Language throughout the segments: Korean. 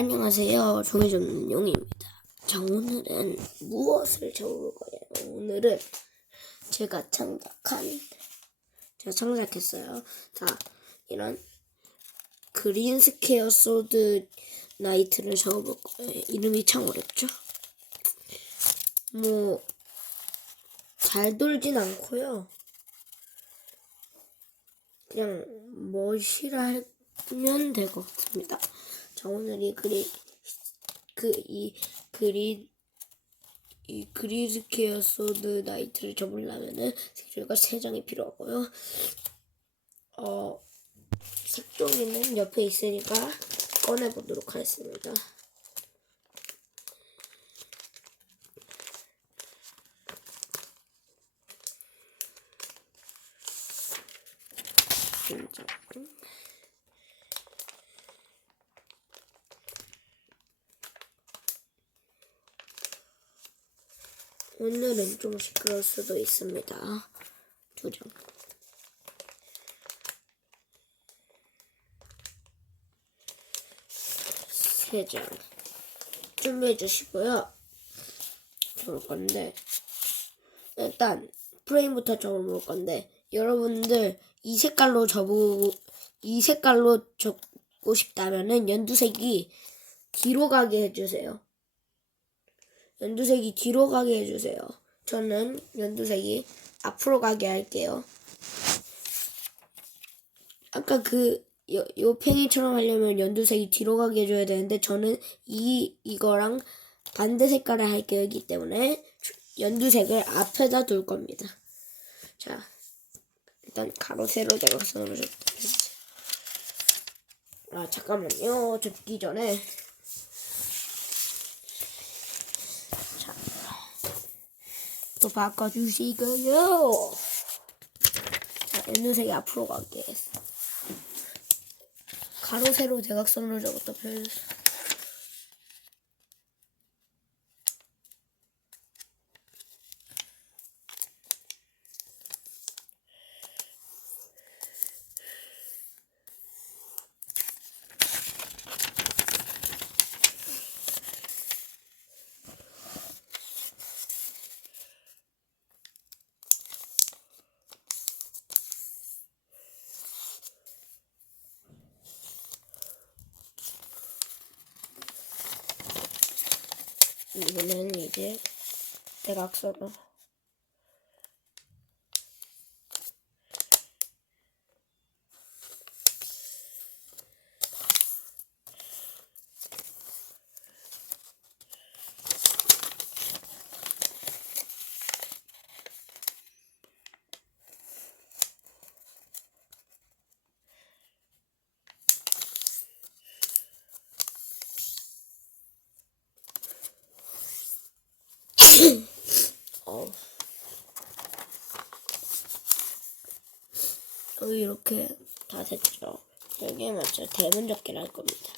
안녕하세요. 종이 접는 용입니다. 자, 오늘은 무엇을 적을 거예요? 오늘은 제가 창작한, 제가 창작했어요. 자, 이런 그린 스퀘어 소드 나이트를 적어볼 거예요. 이름이 참 어렵죠? 뭐, 잘 돌진 않고요. 그냥 멋이라 하면 될 것 같습니다. 자, 오늘 이 그리, 그, 이 그리, 이 그리스케어 소드 나이트를 접으려면은 재료가 세 장이 필요하고요. 어, 색종이는 옆에 있으니까 꺼내 보도록 하겠습니다. 진짜. 오늘은 좀 시끄러울 수도 있습니다. 두 장. 세 장. 준비해 주시고요. 적을 건데, 일단, 프레임부터 적어볼 건데, 여러분들 이 색깔로 접고, 이 색깔로 적고 싶다면은 연두색이 뒤로 가게 해주세요. 연두색이 뒤로 가게 해주세요. 저는 연두색이 앞으로 가게 할게요. 아까 그, 요, 요 팽이처럼 하려면 연두색이 뒤로 가게 해줘야 되는데, 저는 이, 이거랑 반대 색깔을 할 계획이기 때문에, 연두색을 앞에다 둘 겁니다. 자, 일단 가로, 세로 대각선으로 접해주세요. 아, 잠깐만요. 접기 전에. 또 바꿔주시고요. 자, 연두색이 앞으로 했어. 가로, 세로, 대각선으로 저것도 펴주 이거는 이제 대각선으로. 어. 여기 이렇게 다 됐죠. 여기에 맞춰 대문접기를 할 겁니다.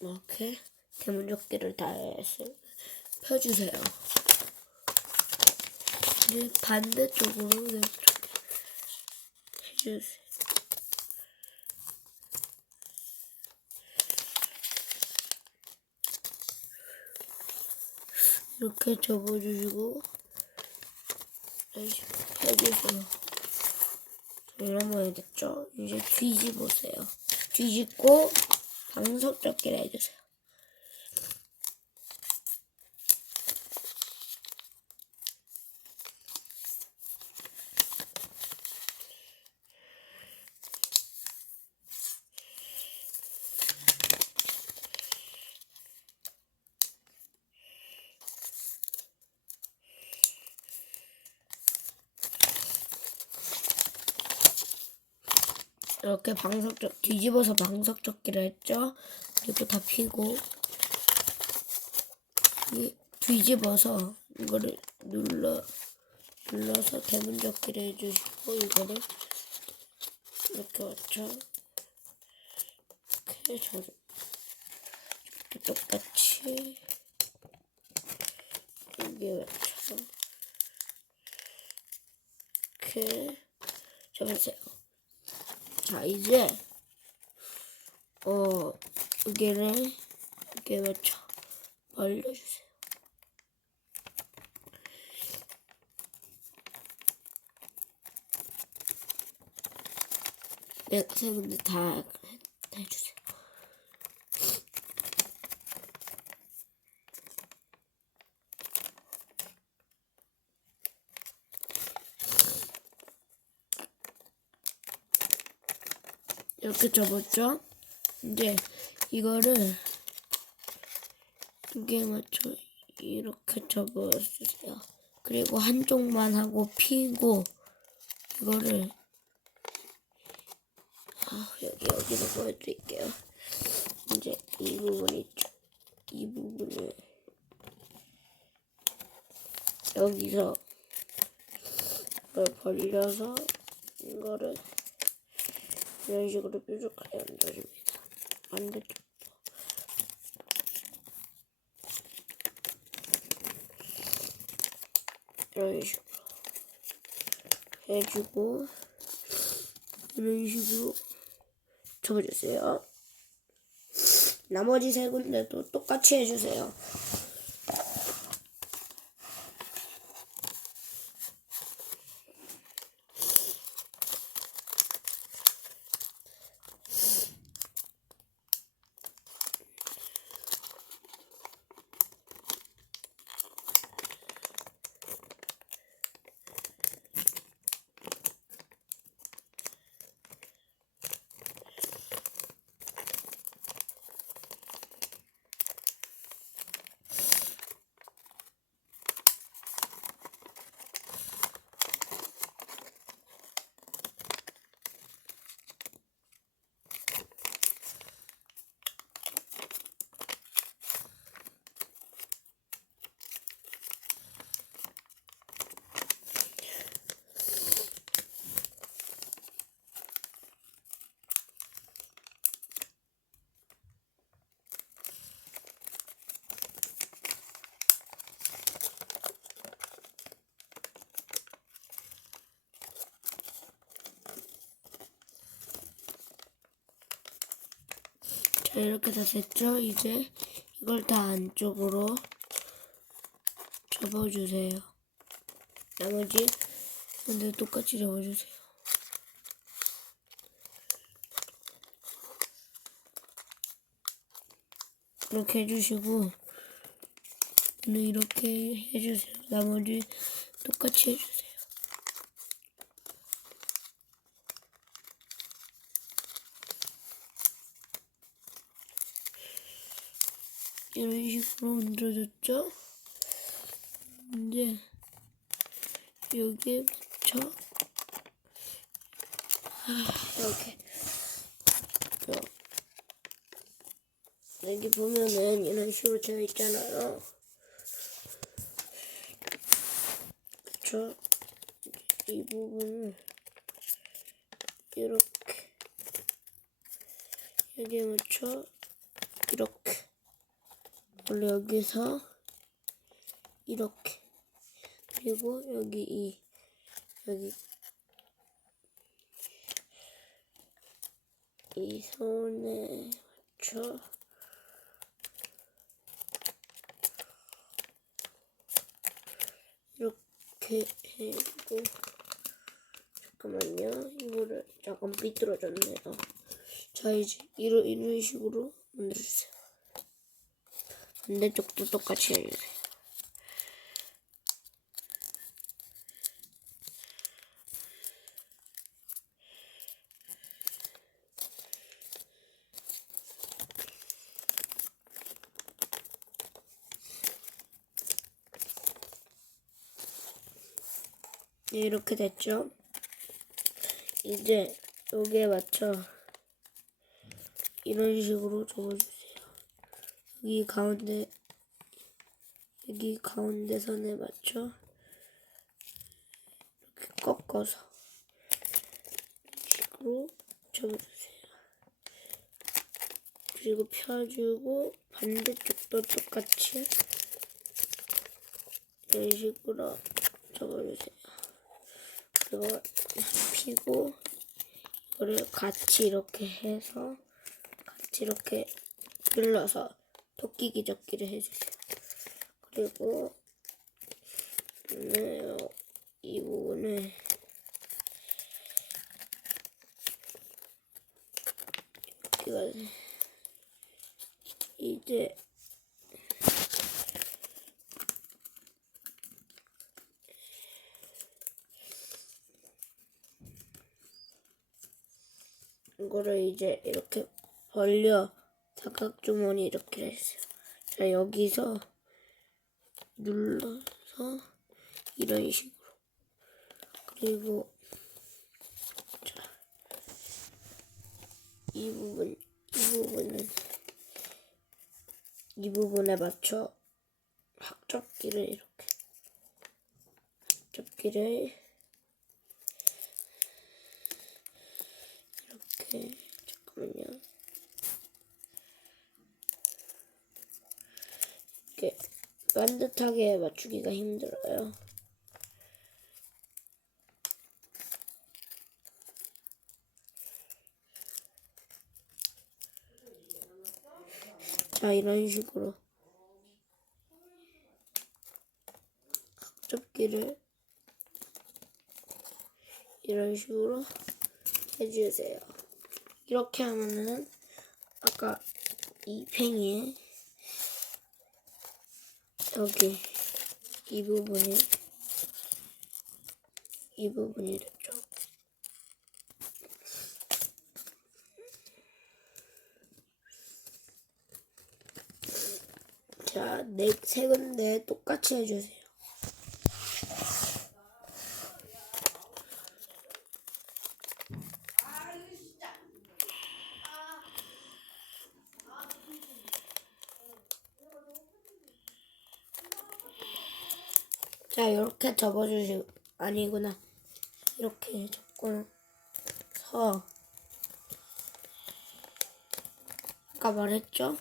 이렇게 대문접기를 다 했어요. 펴주세요. 이제 반대쪽으로 이렇게 해주세요. 이렇게 접어주시고 다시 펴주세요. 이런 모양이 됐죠? 이제 뒤집으세요. 뒤집고 방석 접기를 해주세요. 이렇게 방석적 뒤집어서 방석접기를 했죠. 그리고 다 피고 이 뒤집어서 이거를 눌러 눌러서 대문접기를 해주시고 이거를 이렇게 맞춰 이렇게 저 똑같이 여기에 맞춰 이렇게 접으세요. 자 이제 어 여기를 여기에 맞춰 벌려주세요. 네, 세 군데 다, 다 해주세요. 이렇게 접었죠? 이제 이거를 두 개 맞춰 이렇게 접어주세요. 그리고 한쪽만 하고 피고 이거를 아, 여기 여기서 보여드릴게요. 이제 이 부분 있죠? 이 부분을 여기서 이걸 벌려서 이거를 이런 식으로 뾰족하게 얹어줍니다. 반대쪽도 이런 식으로 해주고 이런 식으로 접어주세요. 나머지 세 군데도 똑같이 해주세요. 자, 이렇게 다 됐죠? 이제 이걸 다 안쪽으로 접어주세요. 나머지 근데 똑같이 접어주세요. 이렇게 해주시고 이렇게 해주세요. 나머지 똑같이 해주세요. 이런 식으로 만들어졌죠? 이제 여기에 맞춰 아, 이렇게 자, 여기 보면은 이런 식으로 되어 있잖아요. 그쵸? 이 부분을 이렇게 여기에 맞춰 원래 여기서 이렇게. 그리고 여기 이 여기 이 손에 맞춰. 이렇게 해고. 잠깐만요. 이거를 약간 삐뚤어졌네요. 자 이제 이런 이런 식으로 만들어주세요 반대쪽도 똑같이 해주세요. 네, 이렇게 됐죠? 이제 여기에 맞춰 이런 식으로 접어주세요. 여기 가운데 여기 가운데 선에 맞춰 이렇게 꺾어서 식으로 접어주세요. 그리고 펴주고 반대쪽도 똑같이 이런 식으로 접어주세요. 그리고 피고 이거를 같이 이렇게 해서 같이 이렇게 눌러서 토끼 기적기를 해주세요. 그리고 네, 이 부분을 이제 이거를 이제 이렇게 벌려 사각주머니 이렇게 했어요. 자 여기서 눌러서 이런 식으로 그리고 자, 이 부분 이 부분은 이 부분에 맞춰 학접기를 이렇게 학접기를 이렇게 잠깐만요. 이렇게 반듯하게 맞추기가 힘들어요. 자, 이런 식으로 접기를 이런 식으로 해주세요. 이렇게 하면은 아까 이 팽이에 여기 이 부분이 이 부분이 됐죠. 자, 네, 세 군데 똑같이 해주세요. 자, 이렇게 접어주시고, 아니구나. 이렇게 접고, 서. 아까 말했죠?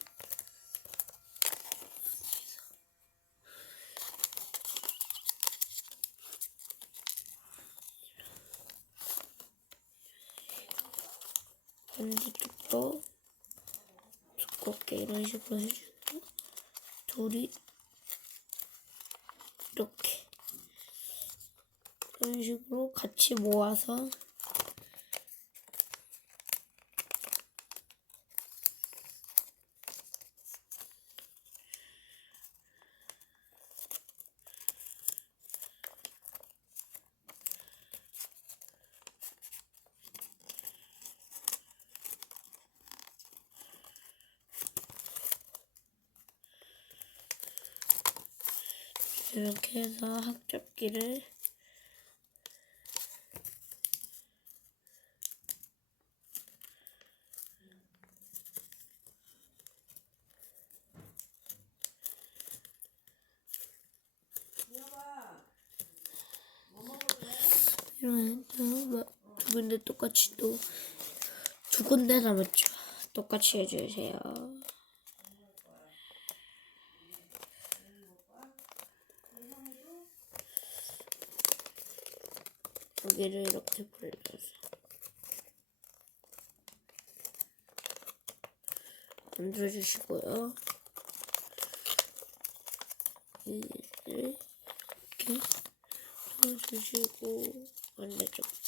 반대쪽도 두껍게 이런 식으로 해주고, 둘이 이렇게 이런 식으로 같이 모아서 이렇게 해서 학접기를 이런 두 군데 똑같이 또 두 군데 남았죠. 똑같이 해주세요. 여기를 이렇게 벌려서 만들어주시고요. 이렇게 넣어주시고 반대쪽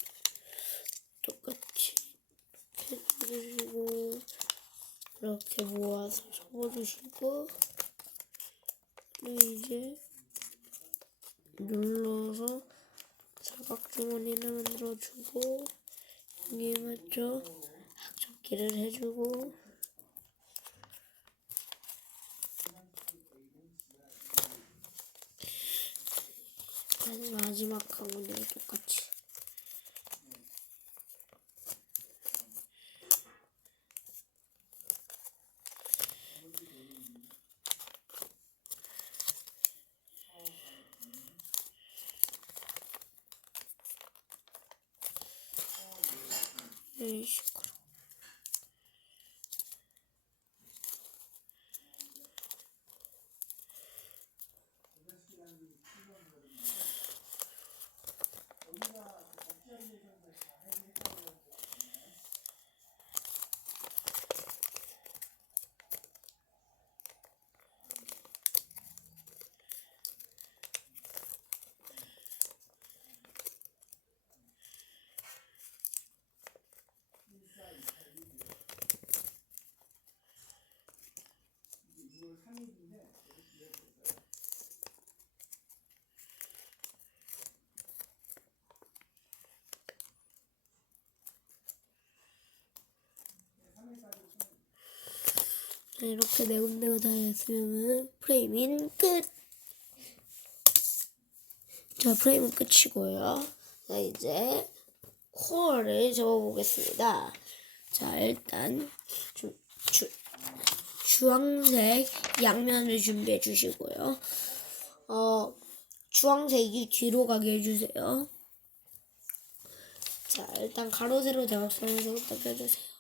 똑같이 해주시고 이렇게 모아서 접어주시고 이제 눌러서 사각주머니를 만들어주고 여기에 맞춰 학접기를 해주고. 마지막하고는 똑같이 이 이렇게 네 군데가 다 했으면 프레임인 끝. 자, 프레임은 끝이고요. 자, 이제 코어를 접어보겠습니다. 자, 일단 주, 주, 주황색 양면을 준비해 주시고요. 어, 주황색이 뒤로 가게 해주세요. 자, 일단 가로, 세로, 대각선에서부터 펴주세요.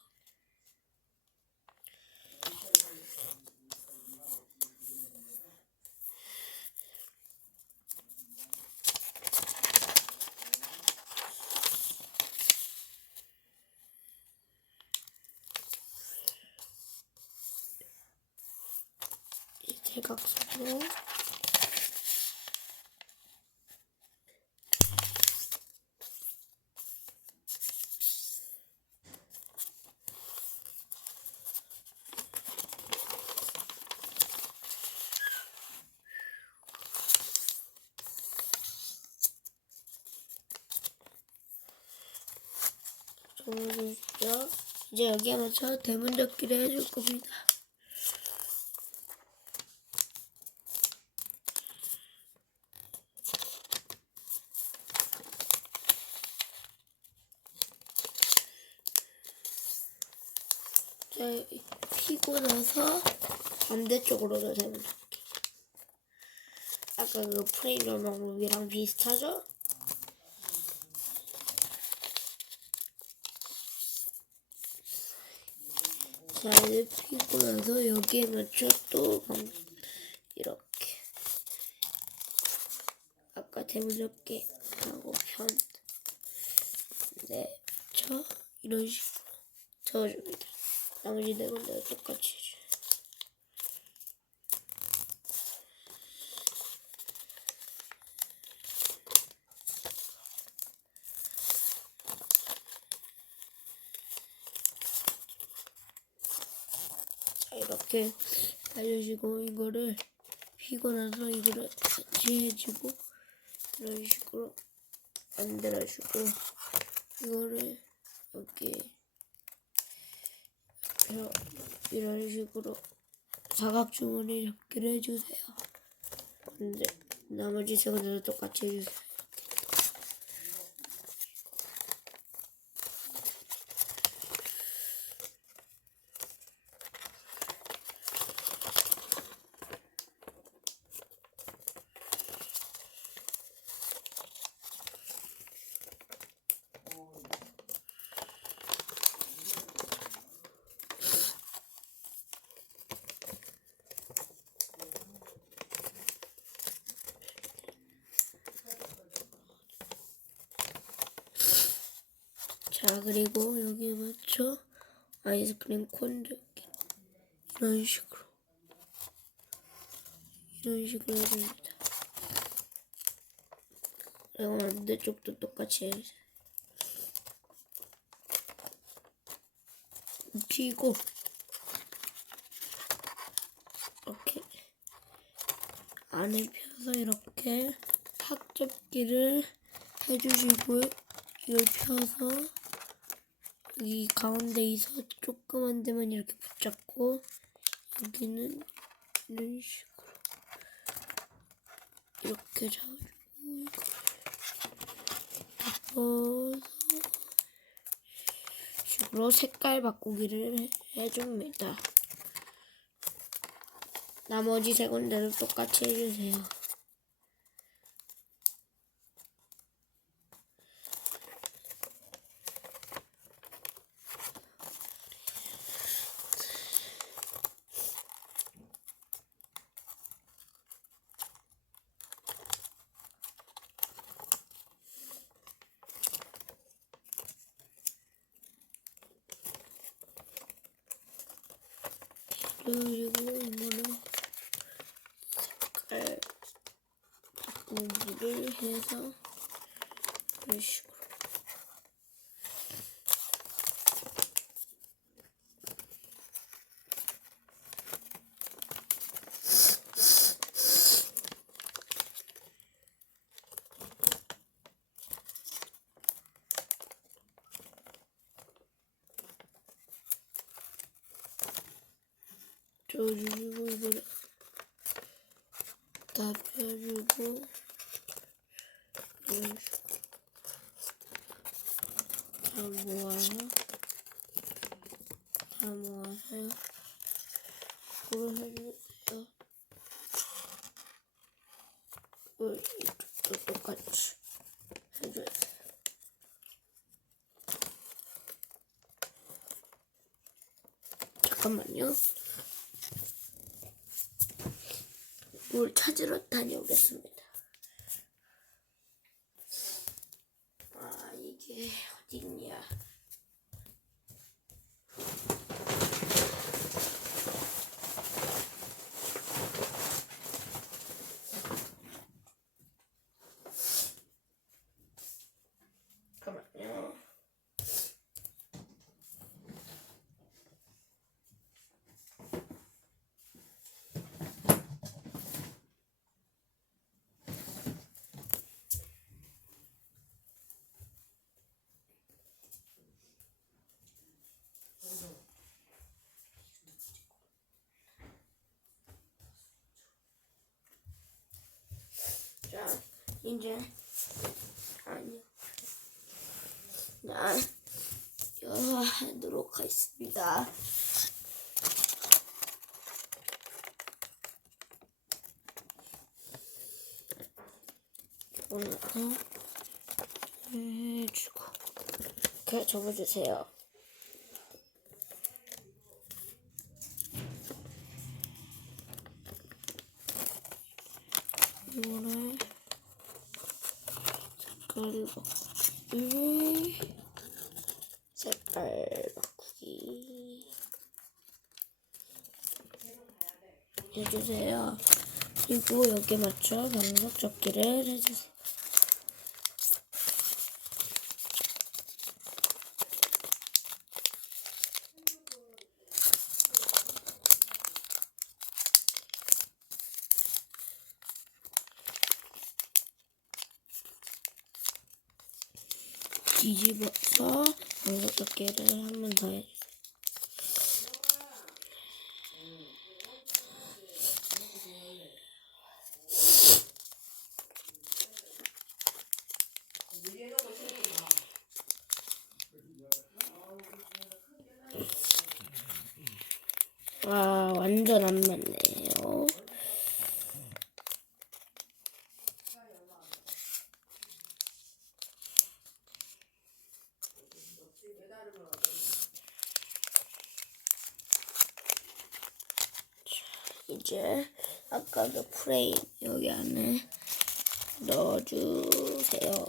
이 대각선으로. 이제 여기에 맞춰 대문접기를 해줄 겁니다. 자, 피고 나서 반대쪽으로도 대문접기. 아까 그 프레임 방법이랑 비슷하죠? 자, 이제 피고 나서 여기에 맞춰 또 방, 이렇게. 아까 대문접기 하고 편. 네, 맞춰. 이런 식으로 저어줍니다. 나머지 네 군데도 똑같이 해줘요. 자, 이렇게 알려주고 이거를 피고 나서 이거를 같이 해주고 이런 식으로 만들어주고 이거를 여기 이런, 이런 식으로 사각주머니 접기를 해주세요. 근데 나머지 세 군데도 똑같이 해주세요. 자 그리고 여기에 맞춰 아이스크림 콘 접기 이런 식으로 이런 식으로 해줍니다. 그리고 반대쪽도 똑같이 해주세요. 피고 이렇게 안에 펴서 이렇게 탁 접기를 해주시고요. 이걸 펴서 이 가운데에서 조그만 데만 이렇게 붙잡고 여기는 이런 식으로 이렇게 잡고 이거 접어서 식으로 색깔 바꾸기를 해- 해줍니다. 나머지 세 군데도 똑같이 해주세요. 그리고 이거는 색깔 바꾸기를 해서 이런 식으로 접어주시고 이번에 다 펴주고 이런 식으로 다 모아서 다 모아서 그걸 해주세요. 그걸 이쪽도 똑같이 해줘야 돼. 잠깐만요. 물 찾으러 다녀오겠습니다. 아, 이게 어딨냐. 잠깐만요. 자, 이제 아니요. 자, 열하도록 하겠습니다. 오늘 해주고 이렇게 접어주세요. 이거를 색깔을 바꾸기 색깔 바꾸기 해주세요. 그리고 여기에 맞춰 방석 접기를 해주세요. 뒤집어서 방석 접기를 한 번 더 해주세요. 와, 완전 안 맞네요. 이제 아까 그 프레임 여기 안에 넣어주세요.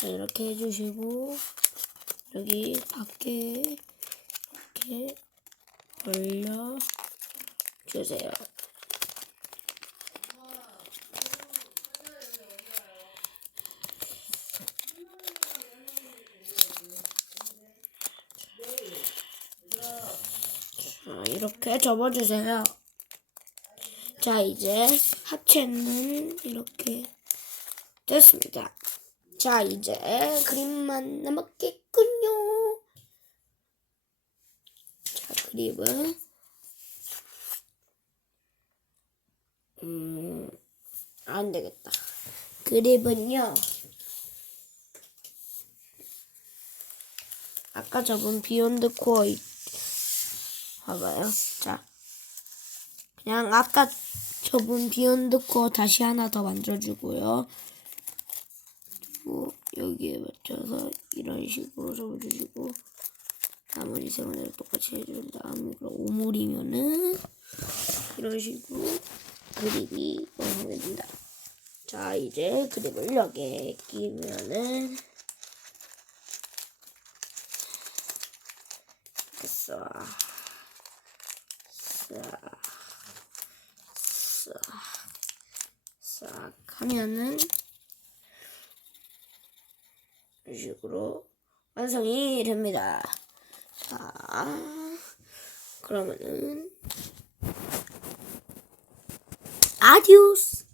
자, 이렇게 해주시고, 여기 밖에 이렇게 올려주세요. 자, 이렇게 접어주세요. 자, 이제 합체는 이렇게 됐습니다. 자, 이제 그림만 남았겠군요. 자, 그림은 음, 안 되겠다. 그림은요. 아까 접은 비욘드 코어 있... 봐봐요. 자, 그냥 아까 접은 비욘드 코어 다시 하나 더 만들어주고요. 여기에 맞춰서 이런 식으로 접어주시고 나머지 세 번째도 똑같이 해준 다음에 그럼 오물이면은 이런 식으로 그립이 완성됩니다. 자 이제 그립을 여기에 끼면은 됐어. 싹, 싹, 싹 하면은 이런 식으로 완성이 됩니다. 자, 그러면은 아디오스.